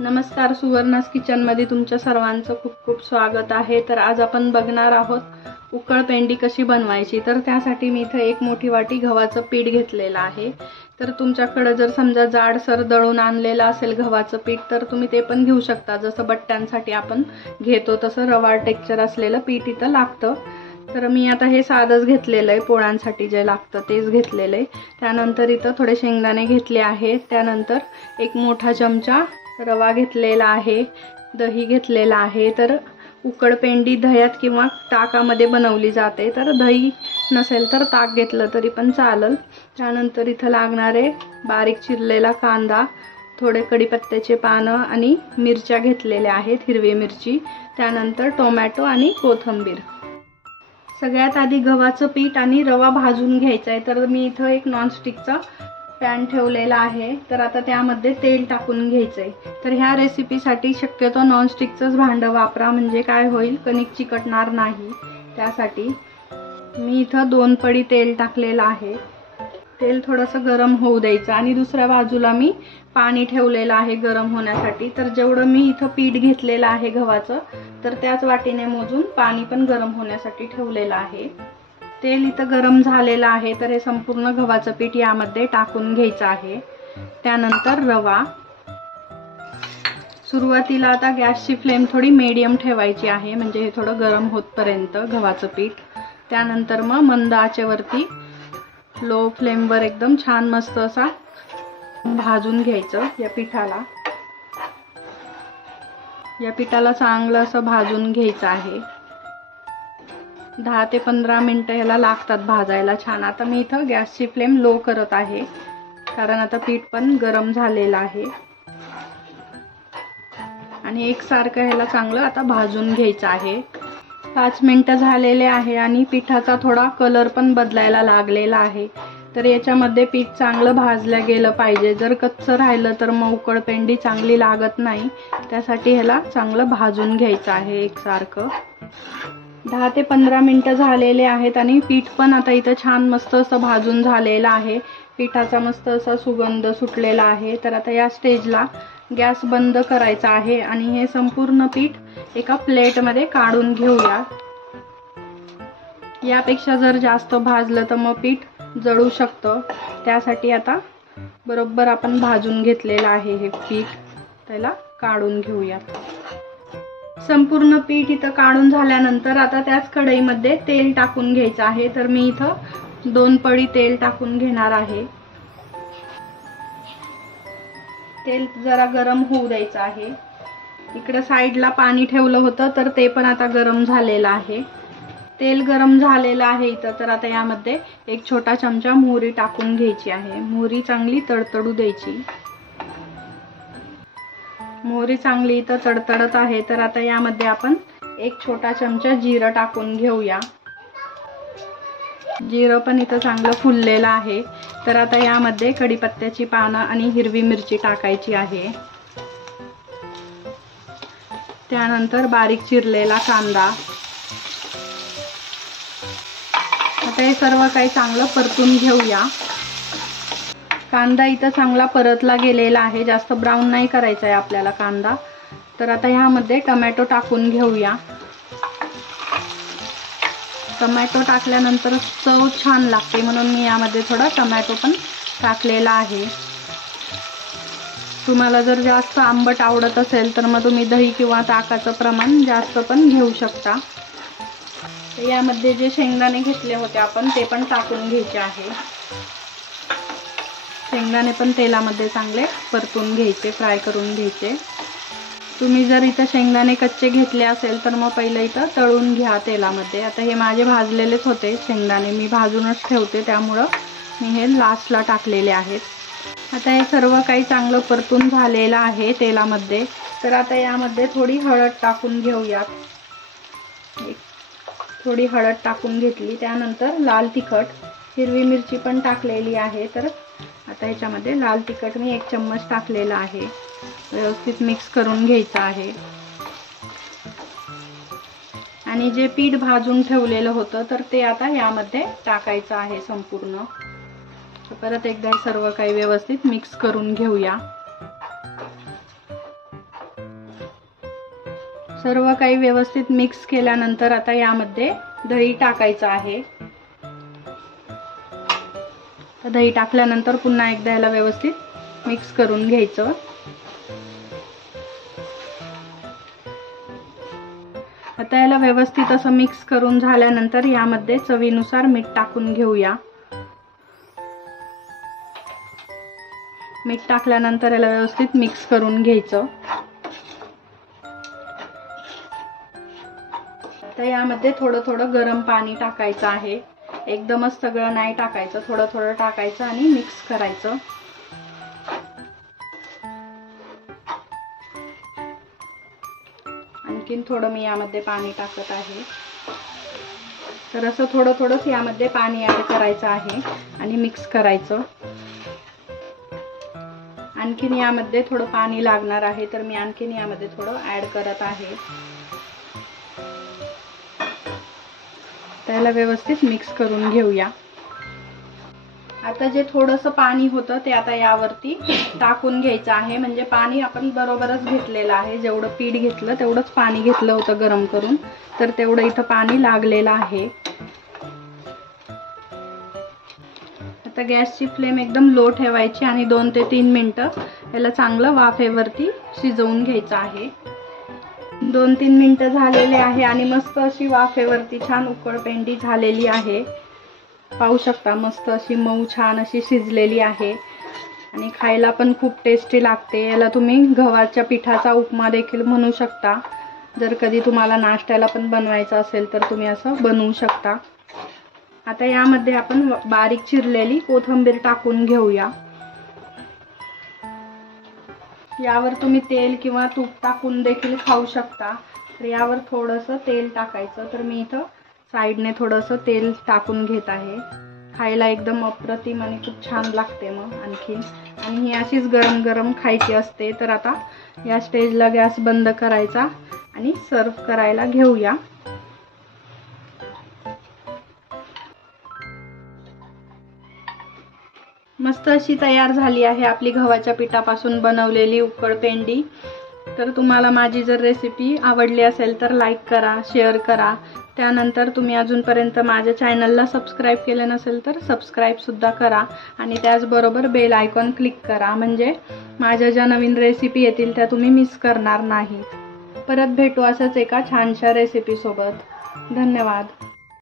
नमस्कार, सुवर्णास किचन मध्ये तुमच्या सर्वांचं खूप खूप स्वागत आहे। तर आज आपण बघणार आहोत उकळ पेंडी कशी बनवायची। तर त्यासाठी मी इथे एक मोठी वाटी गव्हाचं पीठ घेतलेलं आहे। तर तुमच्याकडे जर समजा जाडसर दळून आणलेलं असेल गव्हाचं पीठ तर तुम्ही ते पण घेऊ शकता। जसं बट्ट्यांसाठी आपण घेतो तसं रवाळ टेक्स्चर असलेलं पीठ इथं लागतं। तर मी आता हे साधच घेतलेलं आहे, पोळ्यांसाठी जे लागतं तेच घेतलेलं आहे। त्यानंतर इथं थोडे शेंगदाणे घेतले आहेत। त्यानंतर एक मोठा चमचा रवा घेतलेला आहे, दही घेतलेला आहे। तर उकडपेंडी दह्यात किंवा ताकामध्ये बनवली जाते। तर दही नसेल तर ताक घेतलं तरी पण चालेल। त्यानंतर इथं लागणारे बारीक चिरलेला कांदा, थोडे कढीपत्त्याचे पानं आणि मिरच्या घेतलेल्या आहेत, हिरवी मिरची, त्यानंतर टोमॅटो आणि कोथिंबीर। सगळ्यात आधी गव्हाचं पीठ आणि रवा भाजून घ्यायचा आहे। तर मी इथं एक नॉनस्टिकचा पॅन ठेवलेला आहे। तर आता त्यामध्ये तेल टाकून घ्यायचंय। तर ह्या रेसिपीसाठी शक्यतो नॉनस्टिकचंच भांडं वापरा, म्हणजे काय होईल कणिक चिकटणार नाही। त्यासाठी मी इथं 2 पडी तेल टाकलेलं आहे। तेल थोडंसं गरम होऊ द्यायचं आणि दुसऱ्या बाजूला मी पाणी ठेवलेलं आहे गरम होण्यासाठी। तर जेवढं मी इथं पीठ घेतलेलं आहे गव्हाचं तर त्याच वाटीने मोजून पाणी पण गरम होण्यासाठी ठेवलेलं आहे। तेल इथं गरम झालेलं आहे। तर हे संपूर्ण गव्हाचं पीठ यामध्ये टाकून घ्यायचं आहे। त्यानंतर रवा, सुरुवातीला आता गॅसची फ्लेम थोडी मीडियम ठेवायची आहे, म्हणजे हे थोडं गरम होतपर्यंत गव्हाचं पीठ। त्यानंतर मग मंद आचेवरती लो फ्लेमवर एकदम छान मस्त असा भाजून घ्यायचं या पिठाला। या पिठाला चांगलं असं भाजून घ्यायचं आहे। 10 ते 15 मिनिटं ह्याला लागतात भाजायला छान। आता मी इथं गॅसची फ्लेम लो करत आहे, कारण आता पीठ पण गरम झालेलं आहे आणि एकसारखं ह्याला चांगलं आता भाजून घ्यायचं आहे। 5 मिनिटं झालेले आहे आणि पिठाचा थोडा कलर पण बदलायला लागलेला आहे। तर याच्यामध्ये पीठ चांगलं भाजलं गेलं पाहिजे। जर कच्चं राहिलं तर मग उकडपेंडी चांगली लागत नाही। त्यासाठी ह्याला चांगलं भाजून घ्यायचं आहे एकसारखं। 10 ते 15 मिनिटं झालेले आहेत आणि पीठ पण आता इथं छान मस्त असं भाजून झालेलं आहे। पिठाचा मस्त असा सुगंध सुटलेला आहे। तर आता या स्टेजला गॅस बंद करायचा आहे आणि हे संपूर्ण पीठ एका प्लेटमध्ये काढून घेऊया। यापेक्षा जर जास्त भाजलं तर मग पीठ जळू शकतं। त्यासाठी आता बरोबर आपण भाजून घेतलेलं आहे हे पीठ, त्याला काढून घेऊया। संपूर्ण पीठ इथं काढून झाल्यानंतर आता त्याच कढईमध्ये तेल टाकून घ्यायचं आहे। तर मी इथं 2 पडी तेल टाकून घेणार आहे। तेल जरा गरम होऊ द्यायचं आहे। इकडे साईडला पाणी ठेवलं होतं तर ते पण आता गरम झालेलं आहे। तेल गरम झालेलं आहे इथं। तर आता यामध्ये एक छोटा चमचा मोहरी टाकून घ्यायची आहे। मोहरी चांगली तडतडू द्यायची। मोहरी चांगली इथं तडतडत आहे। तर आता यामध्ये आपण एक छोटा चमचा जिरं टाकून घेऊया। जिरं पण इथं चांगलं फुललेलं आहे। तर आता यामध्ये कढीपत्त्याची पानं आणि हिरवी मिरची टाकायची आहे। त्यानंतर बारीक चिरलेला कांदा। आता हे सर्व काही चांगलं परतून घेऊया। कांदा इथं चांगला परतला गेलेला आहे, जास्त ब्राऊन नाही करायचा आहे आपल्याला कांदा। तर आता ह्यामध्ये टोमॅटो टाकून घेऊया। टोमॅटो टाकल्यानंतर चव छान लागते म्हणून मी यामध्ये थोडा टोमॅटो पण टाकलेला आहे। तुम्हाला जर जास्त आंबट आवडत असेल तर मग तुम्ही दही किंवा ताकाचं प्रमाण जास्त पण घेऊ शकता। यामध्ये जे शेंगदाणे घेतले होते आपण ते पण टाकून घ्यायचे आहे। शेंगदाणे पण तेलामध्ये चांगले परतून घ्यायचे, फ्राय करून घ्यायचे। तुम्ही जर इथं शेंगदाणे कच्चे घेतले असेल तर मग पहिलं इथं तळून घ्या तेलामध्ये। आता हे माझे भाजलेलेच होते शेंगदाणे, मी भाजूनच ठेवते त्यामुळं मी हे लास्टला टाकलेले आहेत। आता हे सर्व काही चांगलं परतून झालेलं आहे तेलामध्ये। तर आता यामध्ये थोडी हळद टाकून घेऊयात। थोडी हळद टाकून घेतली। त्यानंतर लाल तिखट, हिरवी मिरची पण टाकलेली आहे। तर आता ह्याच्यामध्ये लाल तिखट मी 1 चम्मच टाकलेला आहे। व्यवस्थित मिक्स करून घ्यायचं आहे आणि जे पीठ भाजून ठेवलेलं होतं तर ते आता यामध्ये टाकायचं आहे संपूर्ण। परत एकदा सर्व काही व्यवस्थित मिक्स करून घेऊया। सर्व काही व्यवस्थित मिक्स केल्यानंतर आता यामध्ये दही टाकायचं आहे. दही टाकल्यानंतर पुन्हा एकदा याला व्यवस्थित मिक्स करून घ्यायचं. आता याला व्यवस्थित असं मिक्स करून झाल्यानंतर यामध्ये चवीनुसार मीठ टाकून घेऊया. मीठ टाकल्यानंतर याला व्यवस्थित मिक्स करून घ्यायचं. तर यामध्ये थोडं थोडं गरम पाणी टाकायचं आहे. एकदमच सगळं नाही टाकायचं, थोडं थोडं टाकायचं आणि मिक्स करायचं. आणखीन थोडं मी यामध्ये पाणी टाकत आहे. तर असं थोडं थोडंच यामध्ये पाणी ऍड करायचं आहे आणि मिक्स करायचं. आणखीन यामध्ये थोडं पाणी लागणार आहे, तर मी आणखीन यामध्ये थोडं ऍड करत आहे. त्याला व्यवस्थित मिक्स करून घेऊया. आता जे थोडंसं पाणी होतं ते आता यावरती टाकून घ्यायचं आहे. म्हणजे पाणी आपण बरोबरच घेतलेलं आहे. जेवढं पीठ घेतलं तेवढंच पाणी घेतलं होतं गरम करून, तर तेवढं इथं पाणी लागलेलं आहे. आता गॅसची फ्लेम एकदम लो ठेवायची आणि 2 ते 3 मिनिटं याला चांगलं वाफेवरती शिजवून घ्यायचं आहे. 2-3 मिनिटं झालेले आहे आणि मस्त अशी वाफेवरती छान उकळपेंडी झालेली आहे. पाहू शकता मस्त अशी मऊ छान अशी शिजलेली आहे आणि खायला पण खूप टेस्टी लागते. याला तुम्ही गव्हाच्या पिठाचा उपमा देखील म्हणू शकता. जर कधी तुम्हाला नाश्त्याला पण बनवायचं असेल तर तुम्ही असं बनवू शकता. आता यामध्ये आपण बारीक चिरलेली कोथिंबीर टाकून घेऊया. यावर तुम्ही तेल किंवा तूप टाकून देखील खाऊ शकता. तर यावर थोडंसं तेल टाकायचं. तर मी इथं साईडने थोडंसं तेल टाकून घेत आहे. खायला एकदम अप्रतिम आणि खूप छान लागते मग आणखीन. आणि ही अशीच गरम गरम खायची असते. तर आता या स्टेजला गॅस बंद करायचा आणि सर्व करायला घेऊया. मस्त अशी तयार झाली आहे आपली गव्हाच्या पिठापासून बनवलेली उकळपेंडी. तर तुम्हाला माझी जर रेसिपी आवडली असेल तर लाईक करा, शेअर करा. त्यानंतर तुम्ही अजूनपर्यंत माझ्या चॅनलला सबस्क्राईब केलं नसेल तर सबस्क्राईब सुद्धा करा आणि त्याचबरोबर बेल आयकॉन क्लिक करा. म्हणजे माझ्या ज्या नवीन रेसिपी येतील त्या तुम्ही मिस करणार नाहीत. परत भेटू असंच एका छानशा रेसिपीसोबत. धन्यवाद.